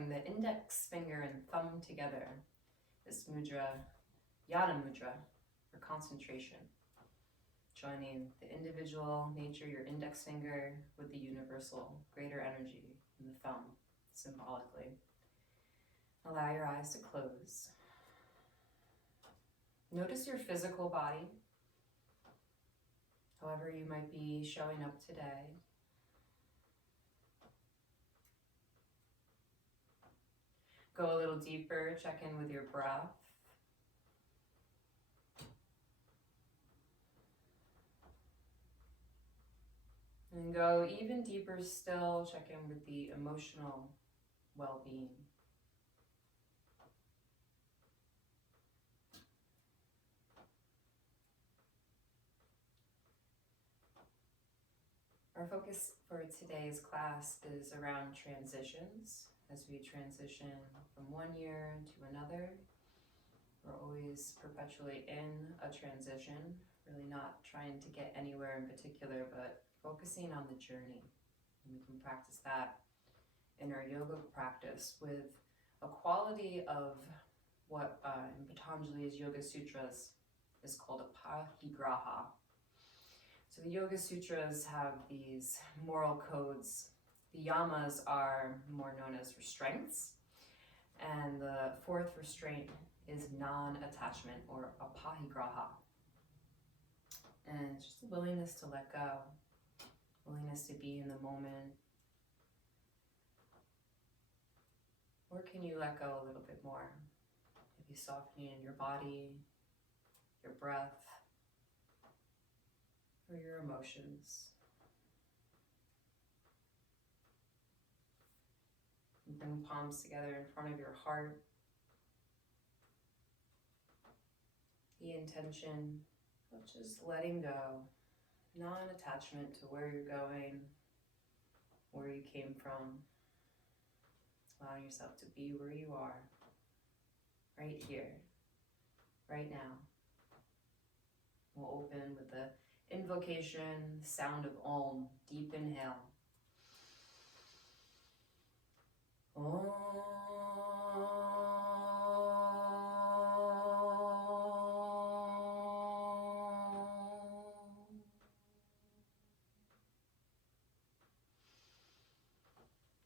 bring the index finger and thumb together. This mudra, Yana mudra, for concentration. Joining the individual nature, your index finger, with the universal, greater energy in the thumb, symbolically. Allow your eyes to close. Notice your physical body, however you might be showing up today. Go a little deeper, check in with your breath. And go even deeper still, check in with the emotional well-being. Our focus for today's class is around transitions. As we transition from one year to another, we're always perpetually in a transition, really not trying to get anywhere in particular, but focusing on the journey. And we can practice that in our yoga practice with a quality of what in Patanjali's Yoga Sutras is called aparigraha. So the Yoga Sutras have these moral codes. The yamas are more known as restraints, and the fourth restraint is non-attachment, or aparigraha. And it's just a willingness to let go, willingness to be in the moment. Or can you let go a little bit more? Maybe softening in your body, your breath, or your emotions. And bring palms together in front of your heart. The intention of just letting go, non-attachment to where you're going, where you came from. Allowing yourself to be where you are, right here, right now. We'll open with the invocation, sound of Om, deep inhale. Om.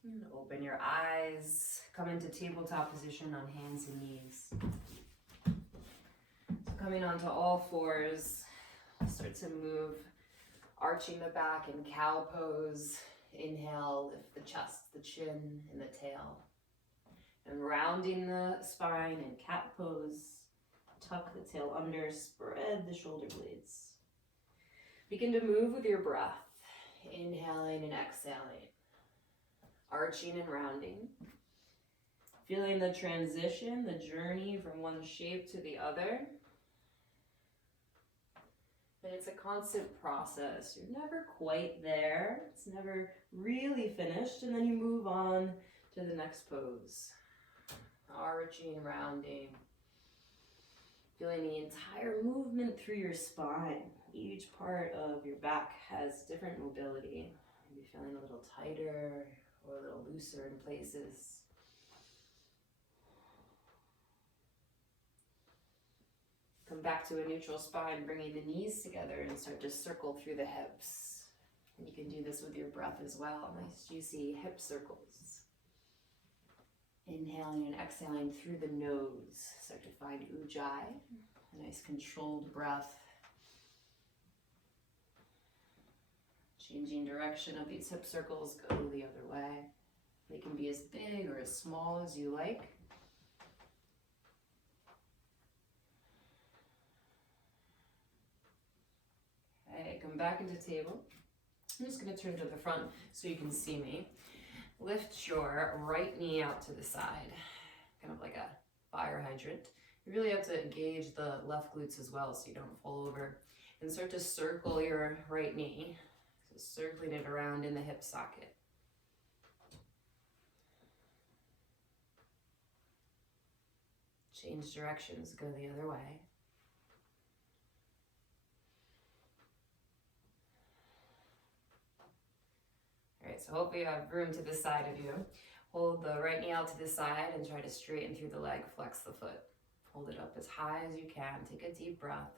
And open your eyes, come into tabletop position on hands and knees. So coming onto all fours, start to move, arching the back in cow pose. Inhale, lift the chest, the chin, and the tail. And rounding the spine in cat pose, tuck the tail under, spread the shoulder blades. Begin to move with your breath, inhaling and exhaling, arching and rounding. Feeling the transition, the journey from one shape to the other. But it's a constant process. You're never quite there. It's never really finished. And then you move on to the next pose. Arching, rounding. Feeling the entire movement through your spine. Each part of your back has different mobility. Maybe feeling a little tighter or a little looser in places. Come back to a neutral spine, bringing the knees together and start to circle through the hips. And you can do this with your breath as well. Nice juicy hip circles. Inhaling and exhaling through the nose. Start to find ujjayi, a nice controlled breath. Changing direction of these hip circles, go the other way. They can be as big or as small as you like. Okay, come back into table. I'm just going to turn to the front so you can see me. Lift your right knee out to the side, kind of like a fire hydrant. You really have to engage the left glutes as well so you don't fall over. And start to circle your right knee, so circling it around in the hip socket. Change directions, go the other way. All right, so hopefully you have room to the side of you. Hold the right knee out to the side and try to straighten through the leg, flex the foot. Hold it up as high as you can. Take a deep breath.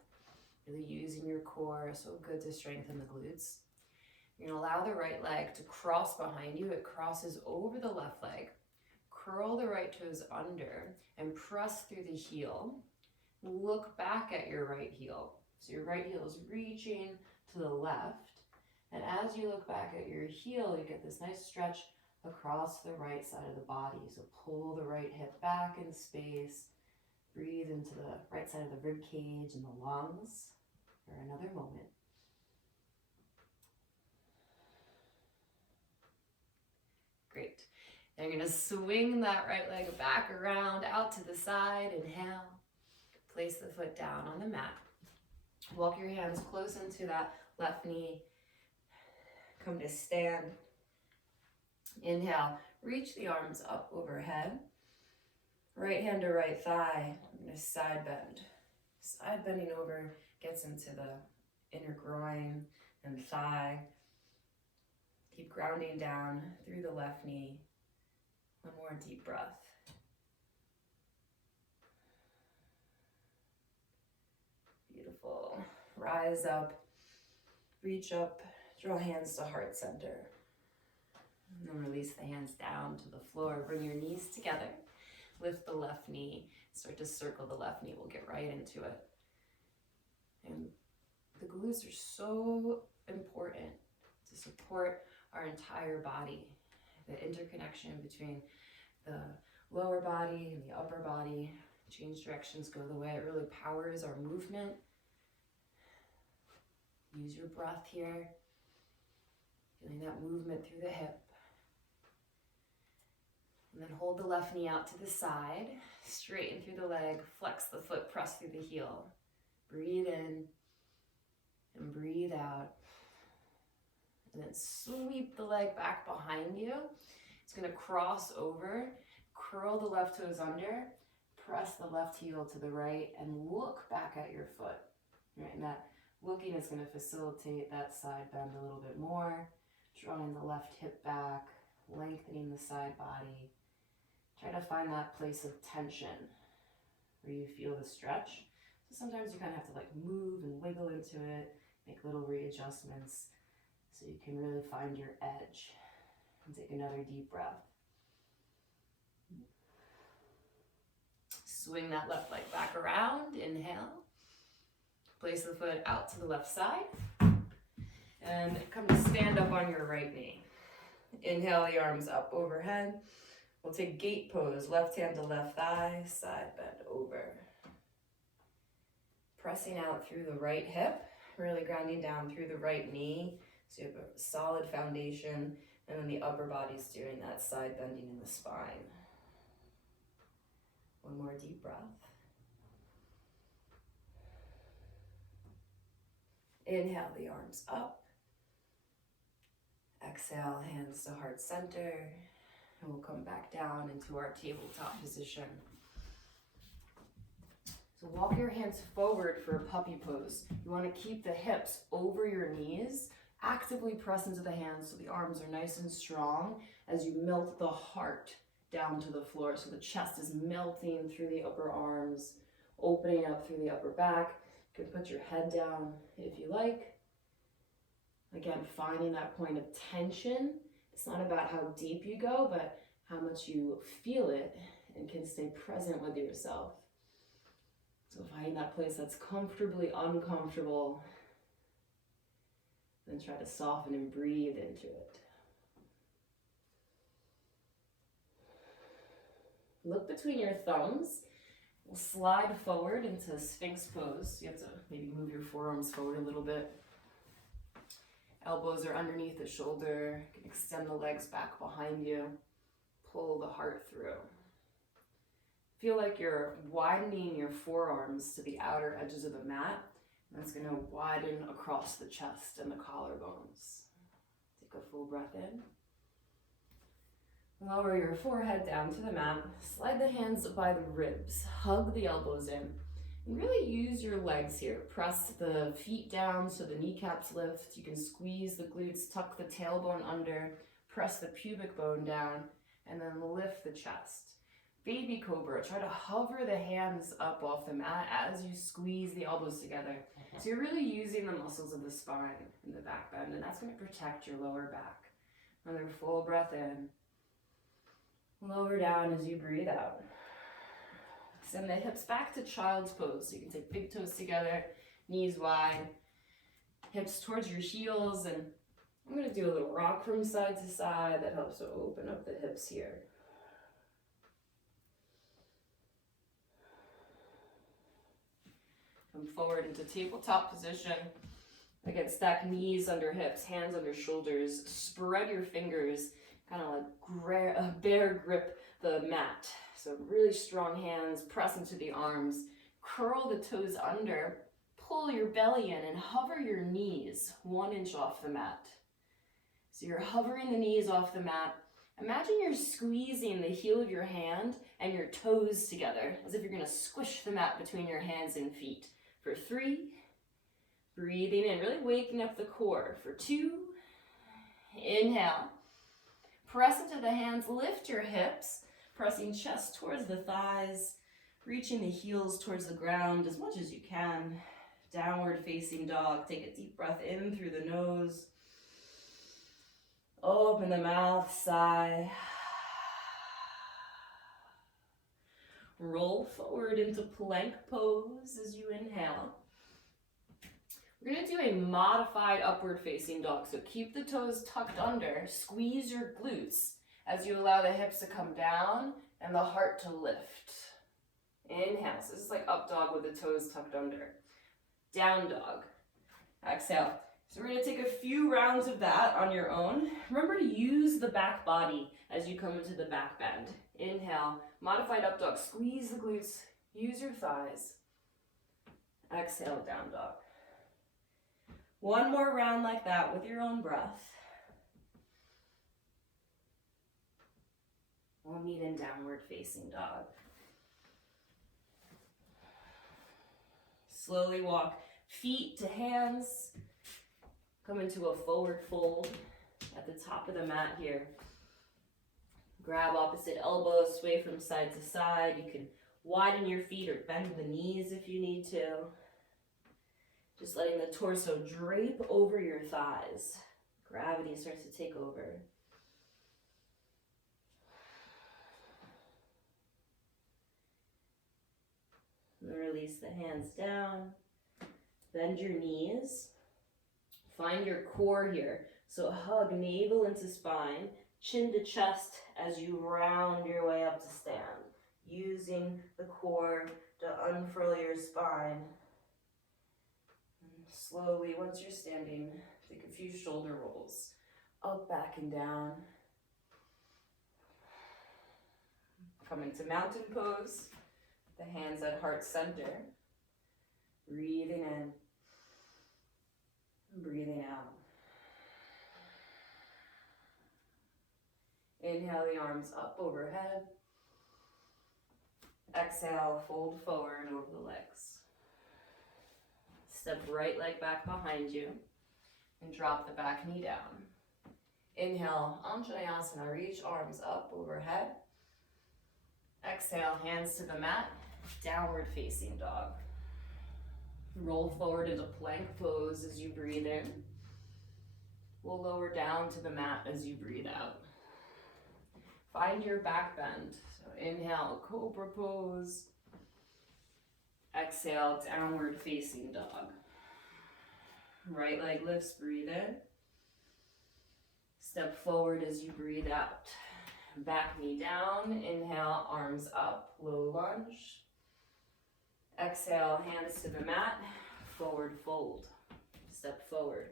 Really using your core, so good to strengthen the glutes. You're gonna allow the right leg to cross behind you. It crosses over the left leg. Curl the right toes under and press through the heel. Look back at your right heel. So your right heel is reaching to the left. And as you look back at your heel, you get this nice stretch across the right side of the body. So pull the right hip back in space. Breathe into the right side of the rib cage and the lungs for another moment. Great. Now you're going to swing that right leg back around, out to the side. Inhale. Place the foot down on the mat. Walk your hands close into that left knee. Come to stand. Inhale. Reach the arms up overhead. Right hand to right thigh. I'm going to side bend. Side bending over gets into the inner groin and thigh. Keep grounding down through the left knee. One more deep breath. Beautiful. Rise up, reach up, draw hands to heart center. And then release the hands down to the floor. Bring your knees together. Lift the left knee. Start to circle the left knee. We'll get right into it. And the glutes are so important to support our entire body. The interconnection between the lower body and the upper body. Change directions, go the way. It really powers our movement. Use your breath here. Feeling that movement through the hip. And then hold the left knee out to the side. Straighten through the leg. Flex the foot. Press through the heel. Breathe in. And breathe out. And then sweep the leg back behind you. It's going to cross over. Curl the left toes under. Press the left heel to the right. And look back at your foot. Right? And that looking is going to facilitate that side bend a little bit more. Drawing the left hip back. Lengthening the side body. Try to find that place of tension where you feel the stretch. So sometimes you kind of have to like move and wiggle into it, make little readjustments so you can really find your edge. And take another deep breath. Swing that left leg back around. Inhale. Place the foot out to the left side. And come to stand up on your right knee. Inhale the arms up overhead. We'll take gate pose, left hand to left thigh, side bend over. Pressing out through the right hip, really grounding down through the right knee so you have a solid foundation, and then the upper body's doing that side bending in the spine. One more deep breath. Inhale the arms up. Exhale, hands to heart center. And we'll come back down into our tabletop position. So walk your hands forward for a puppy pose. You want to keep the hips over your knees. Actively press into the hands so the arms are nice and strong as you melt the heart down to the floor. So the chest is melting through the upper arms, opening up through the upper back. You can put your head down if you like. Again, finding that point of tension. It's not about how deep you go, but how much you feel it and can stay present with yourself. So finding that place that's comfortably uncomfortable, then try to soften and breathe into it. Look between your thumbs. We'll slide forward into Sphinx pose. You have to maybe move your forearms forward a little bit. Elbows are underneath the shoulder. You can extend the legs back behind you. Pull the heart through. Feel like you're widening your forearms to the outer edges of the mat. And that's going to widen across the chest and the collarbones. Take a full breath in. Lower your forehead down to the mat. Slide the hands by the ribs. Hug the elbows in. And really use your legs here. Press the feet down so the kneecaps lift. You can squeeze the glutes, tuck the tailbone under, press the pubic bone down, and then lift the chest. Baby cobra, try to hover the hands up off the mat as you squeeze the elbows together. So you're really using the muscles of the spine and the back bend, and that's going to protect your lower back. Another full breath in. Lower down as you breathe out. Send the hips back to child's pose. So you can take big toes together, knees wide, hips towards your heels, and I'm going to do a little rock from side to side. That helps to open up the hips here. Come forward into tabletop position. Again, stack knees under hips, hands under shoulders. Spread your fingers, kind of like bear grip the mat. So really strong hands, press into the arms. Curl the toes under. Pull your belly in and hover your knees 1 inch off the mat. So you're hovering the knees off the mat. Imagine you're squeezing the heel of your hand and your toes together, as if you're going to squish the mat between your hands and feet. For 3, breathing in, really waking up the core. For 2, inhale. Press into the hands, lift your hips, pressing chest towards the thighs, reaching the heels towards the ground as much as you can. Downward facing dog. Take a deep breath in through the nose. Open the mouth, sigh. Roll forward into plank pose as you inhale. We're going to do a modified upward facing dog. So keep the toes tucked under. Squeeze your glutes as you allow the hips to come down and the heart to lift. Inhale. So this is like up dog with the toes tucked under. Down dog. Exhale. So we're going to take a few rounds of that on your own. Remember to use the back body as you come into the back bend. Inhale. Modified up dog. Squeeze the glutes. Use your thighs. Exhale, down dog. One more round like that with your own breath. We'll meet in downward facing dog. Slowly walk feet to hands. Come into a forward fold at the top of the mat here. Grab opposite elbows, sway from side to side. You can widen your feet or bend the knees if you need to. Just letting the torso drape over your thighs. Gravity starts to take over. And release the hands down. Bend your knees. Find your core here. So hug navel into spine, chin to chest as you round your way up to stand. Using the core to unfurl your spine. And slowly, once you're standing, take a few shoulder rolls. Up, back, and down. Come into mountain pose. The hands at heart center. Breathing in. Breathing out. Inhale the arms up overhead. Exhale, fold forward over the legs. Step right leg back behind you and drop the back knee down. Inhale, Anjaneyasana, reach arms up overhead. Exhale, hands to the mat, downward facing dog. Roll forward into plank pose as you breathe in. We'll lower down to the mat as you breathe out. Find your back bend. So inhale, cobra pose. Exhale, downward facing dog. Right leg lifts, breathe in. Step forward as you breathe out. Back knee down, inhale, arms up, low lunge. Exhale, hands to the mat, forward fold. Step forward.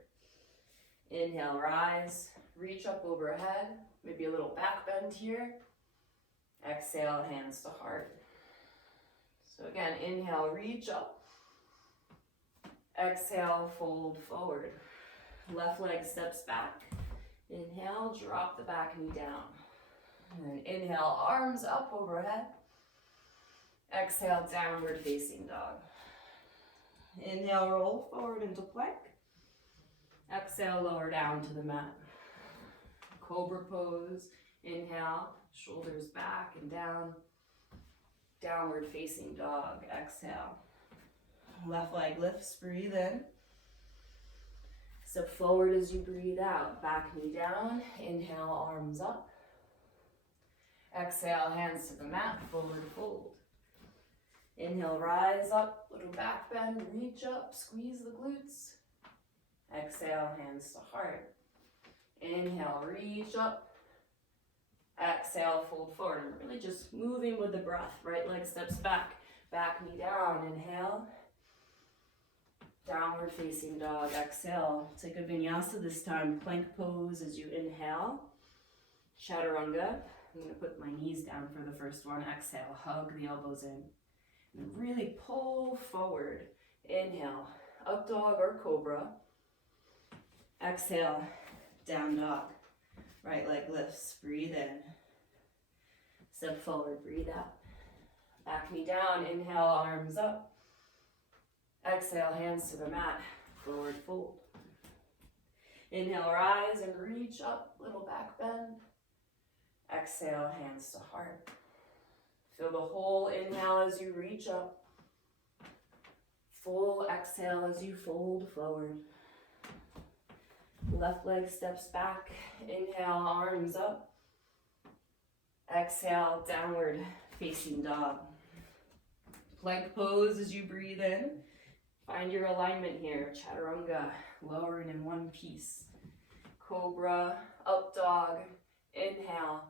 Inhale, rise, reach up overhead, maybe a little back bend here. Exhale, hands to heart. So again, inhale, reach up. Exhale, fold forward. Left leg steps back. Inhale, drop the back knee down. And then inhale, arms up overhead. Exhale, downward facing dog. Inhale, roll forward into plank. Exhale, lower down to the mat. Cobra pose. Inhale, shoulders back and down. Downward facing dog. Exhale. Left leg lifts, breathe in. Step forward as you breathe out. Back knee down. Inhale, arms up. Exhale, hands to the mat, forward fold. Inhale, rise up, little back bend, reach up, squeeze the glutes. Exhale, hands to heart. Inhale, reach up. Exhale, fold forward. And really just moving with the breath. Right leg steps back, back knee down. Inhale. Downward facing dog. Exhale. Take a vinyasa this time. Plank pose as you inhale. Chaturanga. I'm going to put my knees down for the first one. Exhale. Hug the elbows in. And really pull forward. Inhale. Up dog or cobra. Exhale. Down dog. Right leg lifts. Breathe in. Step forward. Breathe out. Back knee down. Inhale. Arms up. Exhale, hands to the mat, forward fold. Inhale, rise and reach up, little back bend. Exhale, hands to heart. Feel the whole inhale as you reach up. Full exhale as you fold forward. Left leg steps back. Inhale, arms up. Exhale, downward facing dog. Plank pose as you breathe in. Find your alignment here. Chaturanga, lowering in one piece. Cobra, up dog, inhale.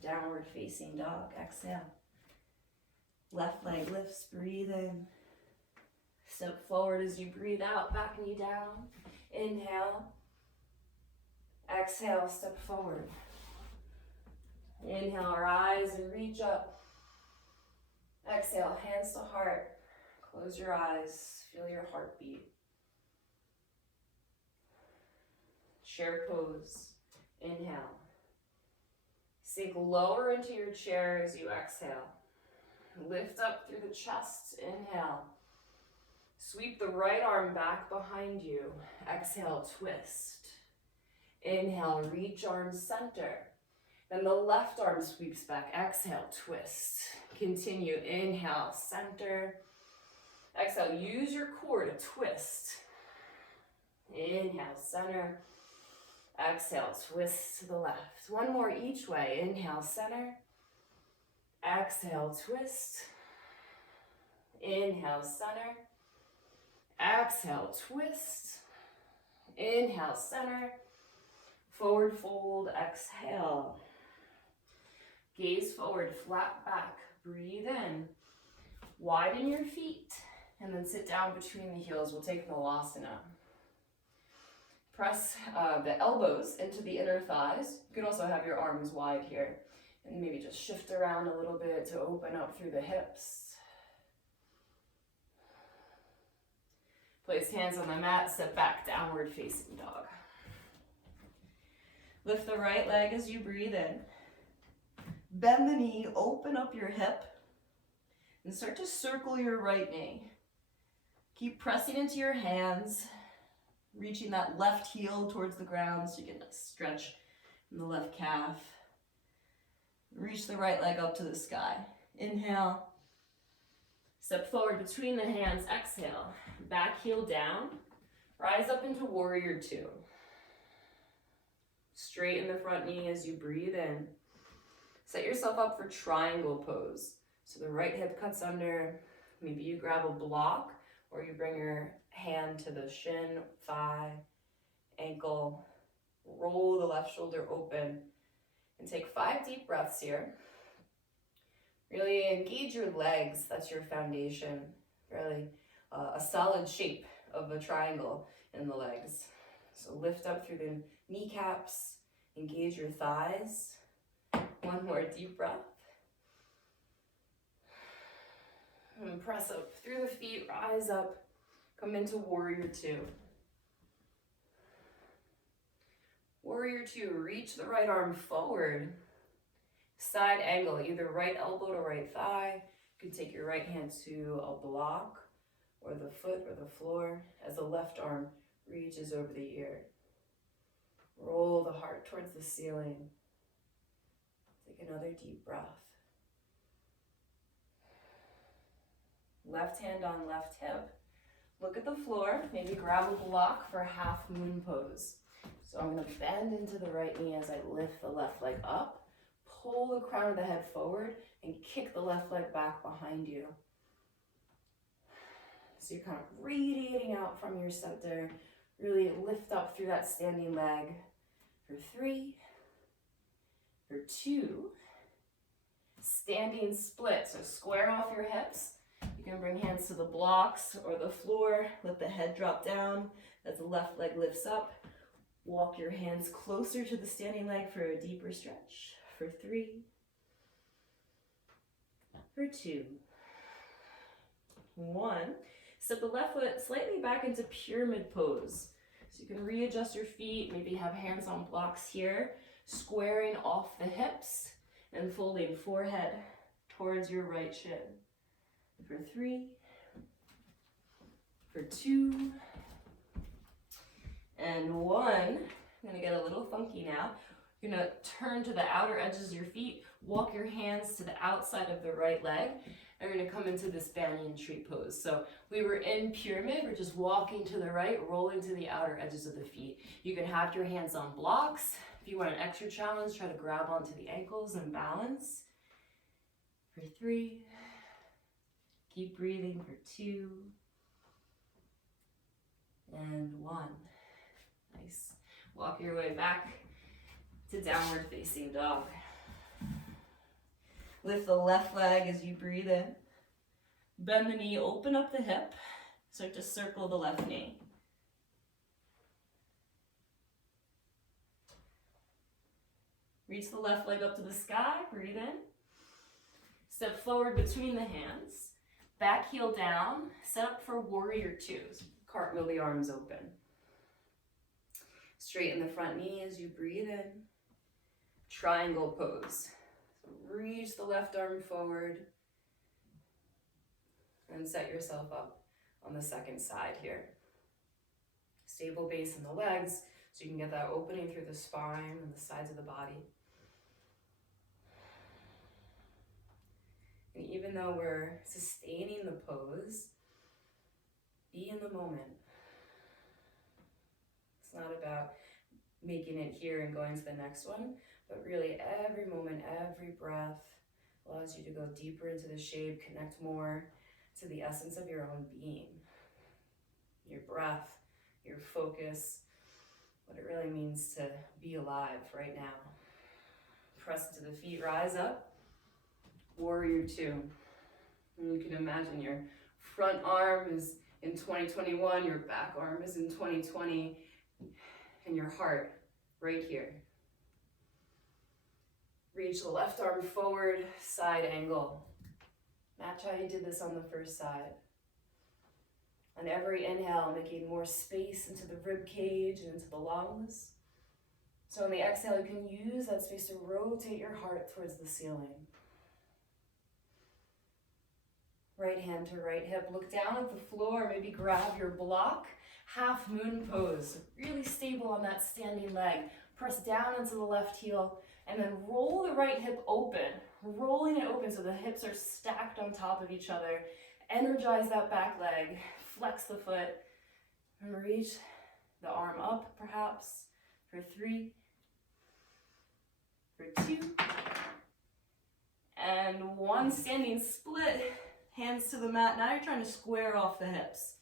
Downward facing dog, exhale. Left leg lifts, breathe in. Step forward as you breathe out, back knee down. Inhale. Exhale, step forward. Inhale, rise and reach up. Exhale, hands to heart. Close your eyes, feel your heartbeat. Chair pose, inhale. Sink lower into your chair as you exhale. Lift up through the chest, inhale. Sweep the right arm back behind you. Exhale, twist. Inhale, reach arm center. Then the left arm sweeps back. Exhale, twist. Continue, inhale, center. Exhale, use your core to twist. Inhale, center. Exhale, twist to the left. One more each way. Inhale, center. Exhale, twist. Inhale, center. Exhale, twist. Inhale, center. Forward fold, exhale. Gaze forward, flat back. Breathe in. Widen your feet. And then sit down between the heels. We'll take Malasana. Press the elbows into the inner thighs. You can also have your arms wide here. And maybe just shift around a little bit to open up through the hips. Place hands on the mat, step back, downward facing dog. Lift the right leg as you breathe in. Bend the knee, open up your hip, and start to circle your right knee. Keep pressing into your hands, reaching that left heel towards the ground so you get a stretch in the left calf. Reach the right leg up to the sky. Inhale. Step forward between the hands. Exhale. Back heel down. Rise up into warrior two. Straighten the front knee as you breathe in. Set yourself up for triangle pose. So the right hip cuts under. Maybe you grab a block or you bring your hand to the shin, thigh, ankle. Roll the left shoulder open. And take 5 deep breaths here. Really engage your legs. That's your foundation. Really a solid shape of a triangle in the legs. So lift up through the kneecaps. Engage your thighs. One more deep breath. And press up through the feet. Rise up. Come into warrior two. Warrior two, reach the right arm forward. Side angle, either right elbow to right thigh. You can take your right hand to a block or the foot or the floor as the left arm reaches over the ear. Roll the heart towards the ceiling. Take another deep breath. Left hand on left hip. Look at the floor. Maybe grab a block for half moon pose. So I'm going to bend into the right knee as I lift the left leg up. Pull the crown of the head forward and kick the left leg back behind you. So you're kind of radiating out from your center. Really lift up through that standing leg. For 3, for 2, standing split. So square off your hips. You can bring hands to the blocks or the floor. Let the head drop down as the left leg lifts up. Walk your hands closer to the standing leg for a deeper stretch. For 3, for 2, 1. Step the left foot slightly back into pyramid pose. So you can readjust your feet, maybe have hands on blocks here, squaring off the hips and folding forehead towards your right shin. For 3, for 2, and 1. I'm gonna get a little funky now. You're gonna turn to the outer edges of your feet, walk your hands to the outside of the right leg, and we're gonna come into this banyan tree pose. So we were in pyramid, we're just walking to the right, rolling to the outer edges of the feet. You can have your hands on blocks. If you want an extra challenge, try to grab onto the ankles and balance. For 3, keep breathing for 2, and 1. Nice. Walk your way back to downward facing dog. Lift the left leg as you breathe in. Bend the knee, open up the hip. Start to circle the left knee. Reach the left leg up to the sky, breathe in. Step forward between the hands. Back heel down, set up for warrior 2. Cartwheel the arms open. Straighten the front knee as you breathe in. Triangle pose. Reach the left arm forward and set yourself up on the second side here. Stable base in the legs so you can get that opening through the spine and the sides of the body. And even though we're sustaining the pose, be in the moment. It's not about making it here and going to the next one, but really every moment, every breath allows you to go deeper into the shape, connect more to the essence of your own being. Your breath, your focus, what it really means to be alive right now. Press into the feet, rise up. Warrior 2. And you can imagine your front arm is in 2021, your back arm is in 2020, and your heart right here. Reach the left arm forward, side angle. Match how you did this on the first side. On every inhale, making more space into the rib cage and into the lungs. So on the exhale, you can use that space to rotate your heart towards the ceiling. Right hand to right hip. Look down at the floor, maybe grab your block. Half moon pose. Really stable on that standing leg. Press down into the left heel and then roll the right hip open. Rolling it open so the hips are stacked on top of each other. Energize that back leg. Flex the foot. And reach the arm up perhaps. For 3. For 2. And 1. Standing split. Hands to the mat. Now you're trying to square off the hips.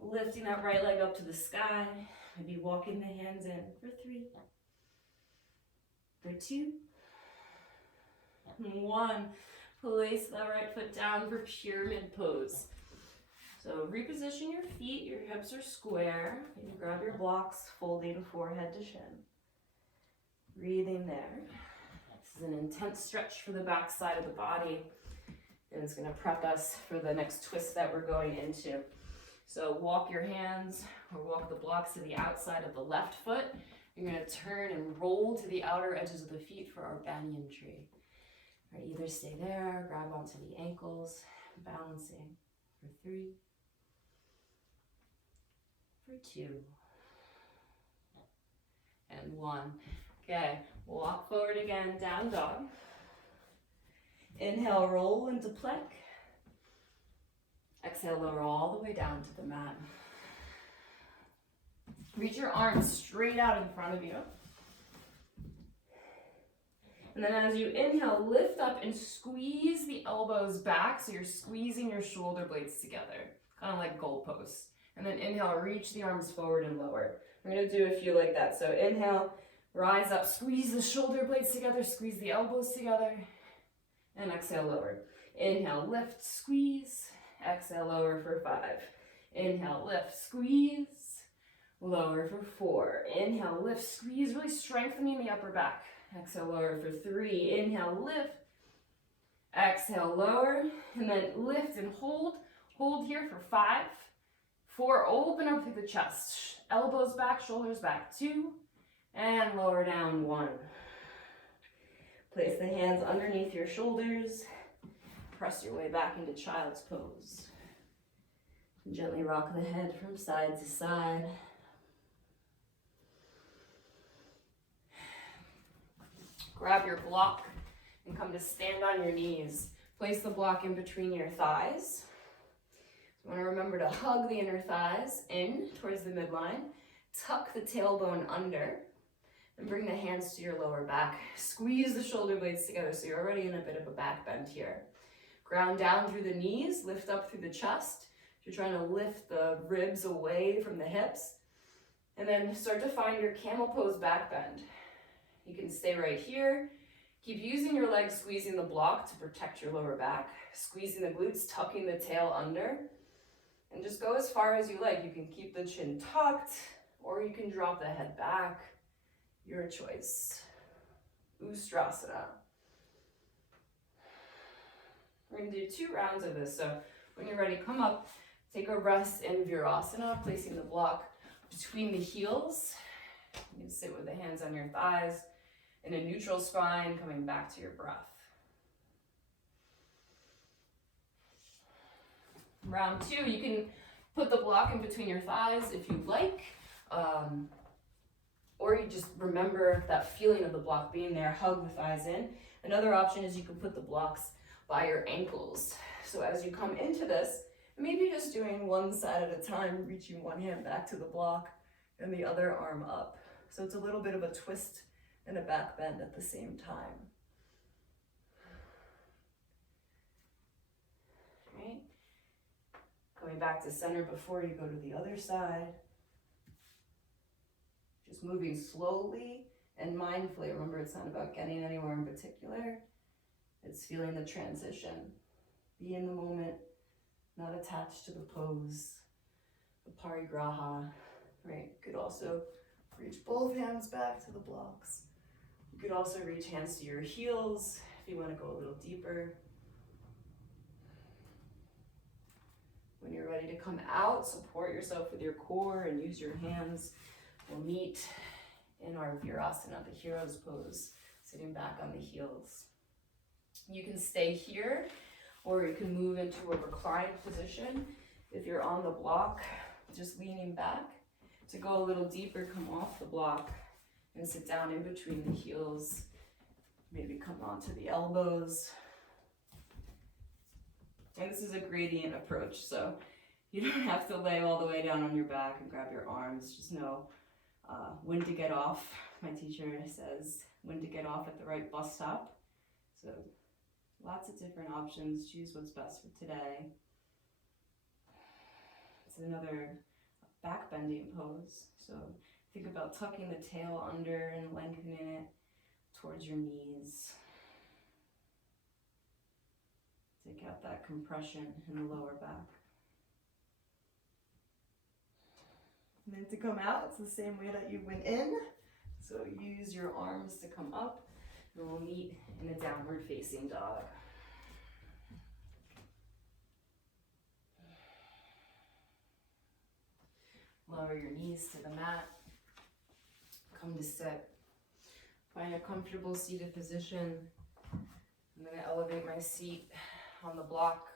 Lifting that right leg up to the sky. Maybe walking the hands in. For 3. For 2. And 1. Place that right foot down for pyramid pose. So reposition your feet. Your hips are square. You can grab your blocks, folding forehead to shin. Breathing there. This is an intense stretch for the back side of the body. And it's going to prep us for the next twist that we're going into. So walk your hands or walk the blocks to the outside of the left foot. You're going to turn and roll to the outer edges of the feet for our banyan tree. Or either stay there, grab onto the ankles, balancing. For 3. For 2. And 1. Okay, Walk forward again, down dog. Inhale, roll into plank. Exhale, lower all the way down to the mat. Reach your arms straight out in front of you. And then as you inhale, lift up and squeeze the elbows back so you're squeezing your shoulder blades together, kind of like goalposts. And then inhale, reach the arms forward and lower. We're going to do a few like that. So inhale, rise up, squeeze the shoulder blades together, squeeze the elbows together, and exhale, lower. Inhale, lift, squeeze, exhale, lower for 5. Inhale, lift, squeeze, lower for 4. Inhale, lift, squeeze, really strengthening the upper back. Exhale, lower for 3. Inhale, lift, exhale, lower, and then lift and hold. Hold here for 5. 4, open up through the chest. Elbows back, shoulders back. 2, and lower down. 1. Place the hands underneath your shoulders. Press your way back into child's pose. Gently rock the head from side to side. Grab your block and come to stand on your knees. Place the block in between your thighs. You want to remember to hug the inner thighs in towards the midline. Tuck the tailbone under and bring the hands to your lower back. Squeeze the shoulder blades together so you're already in a bit of a back bend here. Ground down through the knees, lift up through the chest. You're trying to lift the ribs away from the hips. And then start to find your camel pose back bend. You can stay right here. Keep using your legs, squeezing the block to protect your lower back. Squeezing the glutes, tucking the tail under. And just go as far as you like. You can keep the chin tucked, or you can drop the head back. Your choice. Ustrasana. We're going to do 2 rounds of this. So when you're ready, come up, take a rest in Virasana, placing the block between the heels. You can sit with the hands on your thighs in a neutral spine, coming back to your breath. Round 2, you can put the block in between your thighs if you like, or you just remember that feeling of the block being there, hug the thighs in. Another option is you can put the blocks by your ankles. So as you come into this, maybe just doing one side at a time, reaching one hand back to the block and the other arm up. So it's a little bit of a twist and a back bend at the same time. Right? Coming back to center before you go to the other side. Just moving slowly and mindfully. Remember, it's not about getting anywhere in particular. It's feeling the transition. Be in the moment, not attached to the pose, the parigraha, right? You could also reach both hands back to the blocks. You could also reach hands to your heels if you want to go a little deeper. When you're ready to come out, support yourself with your core and use your hands. We'll meet in our Virasana, the hero's pose, sitting back on the heels. You can stay here, or you can move into a reclined position. If you're on the block, just leaning back. To go a little deeper, come off the block and sit down in between the heels. Maybe come onto the elbows. And this is a gradient approach, so you don't have to lay all the way down on your back and grab your arms. Just know when to get off. My teacher says when to get off at the right bus stop. So lots of different options. Choose what's best for today. It's another back bending pose. So think about tucking the tail under and lengthening it towards your knees. Take out that compression in the lower back. And then to come out, it's the same way that you went in. So use your arms to come up, and we'll meet in a downward facing dog. Lower your knees to the mat. Come to sit. Find a comfortable seated position. I'm going to elevate my seat on the block.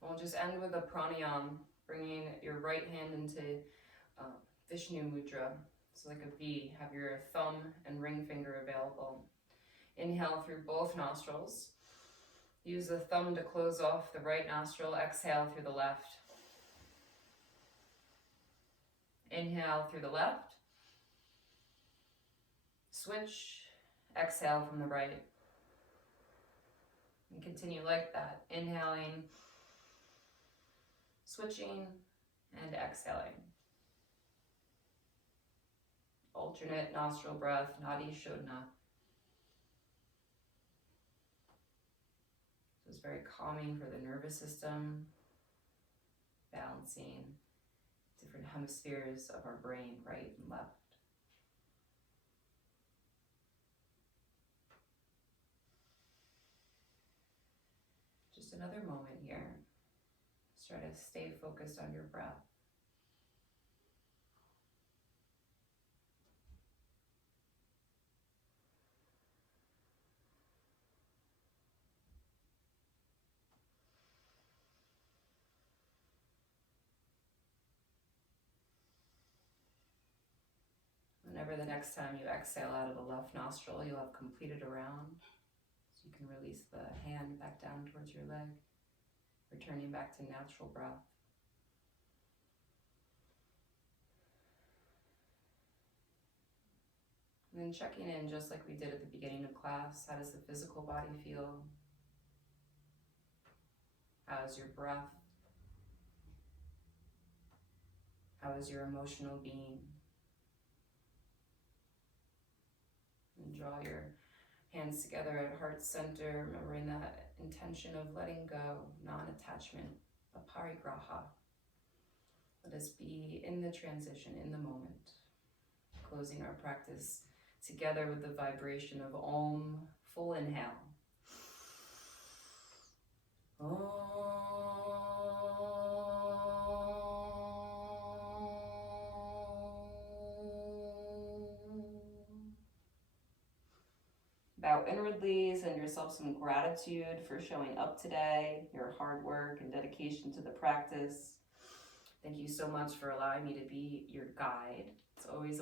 We'll just end with a pranayam, bringing your right hand into Vishnu Mudra. So like a V, have your thumb and ring finger available. Inhale through both nostrils. Use the thumb to close off the right nostril. Exhale through the left. Inhale through the left. Switch. Exhale from the right. And continue like that. Inhaling, switching, and exhaling. Alternate nostril breath, Nadi Shodhana. So it's very calming for the nervous system, balancing different hemispheres of our brain, right and left. Just another moment here. Just try to stay focused on your breath. Whenever the next time you exhale out of the left nostril, you'll have completed a round. So you can release the hand back down towards your leg, returning back to natural breath. And then checking in just like we did at the beginning of class. How does the physical body feel? How is your breath? How is your emotional being? And draw your hands together at heart center, remembering that intention of letting go, non-attachment, aparigraha. Let us be in the transition, in the moment. Closing our practice together with the vibration of Om, full inhale. Om. Bow inwardly, send yourself some gratitude for showing up today, your hard work and dedication to the practice. Thank you so much for allowing me to be your guide. It's always